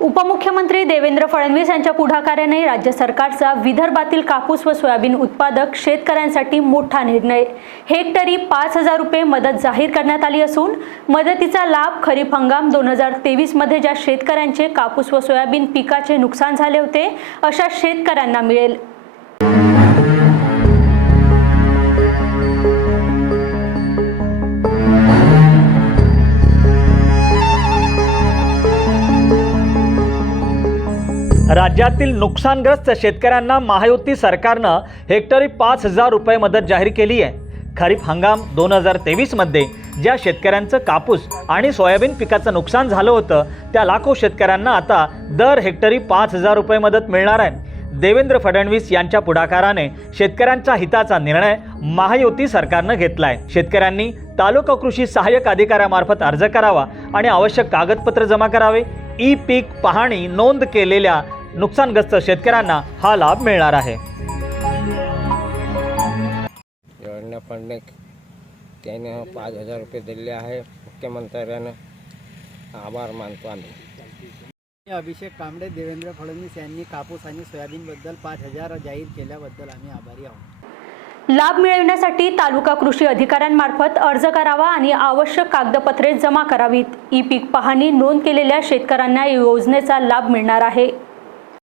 उपमुख्यमंत्री देवेंद्र फडणवीस यांच्या पुढाकाराने राज्य सरकारचा विदर्भातील कापूस व सोयाबीन उत्पादक शेतकऱ्यांसाठी मोठा निर्णय. हेक्टरी पाच हजार रुपये मदत जाहीर करण्यात आली असून मदतीचा लाभ खरीप हंगाम दोन हजार तेवीसमध्ये ज्या शेतकऱ्यांचे कापूस व सोयाबीन पिकाचे नुकसान झाले होते अशा शेतकऱ्यांना मिळेल. राज्यातील नुकसानग्रस्त शेतकऱ्यांना महायुती सरकारनं हेक्टरी पाच हजार रुपये मदत जाहीर केली आहे. खरीप हंगाम दोन हजार तेवीसमध्ये ज्या शेतकऱ्यांचं कापूस आणि सोयाबीन पिकाचं नुकसान झालं होतं त्या लाखो शेतकऱ्यांना आता दर हेक्टरी पाच हजार रुपये मदत मिळणार आहे. देवेंद्र फडणवीस यांच्या पुढाकाराने शेतकऱ्यांच्या हिताचा निर्णय महायुती सरकारनं घेतलाय. शेतकऱ्यांनी तालुका कृषी सहाय्यक अधिकाऱ्यामार्फत अर्ज करावा आणि आवश्यक कागदपत्र जमा करावे. ई पीक पाहणी नोंद केलेल्या नुकसानग्रस्त शेतकऱ्यांना हा लाभ मिळणार आहे. योजना त्यानं पाच हजार रुपये दिले आहे. मुख्यमंत्र्यानं आभार मानतो आम्ही. अभिषेक कांबळे देवेंद्र फडणवीस यांनी कापूस आणि सोयाबीनबद्दल पाच हजार जाहीर केल्याबद्दल आम्ही आभारी आहोत. लाभ मिळविण्यासाठी तालुका कृषी अधिकाऱ्यांमार्फत अर्ज करावा आणि आवश्यक कागदपत्रे जमा करावीत. ई पीक पाहणी नोंद केलेल्या शेतकऱ्यांना या योजनेचा लाभ मिळणार आहे.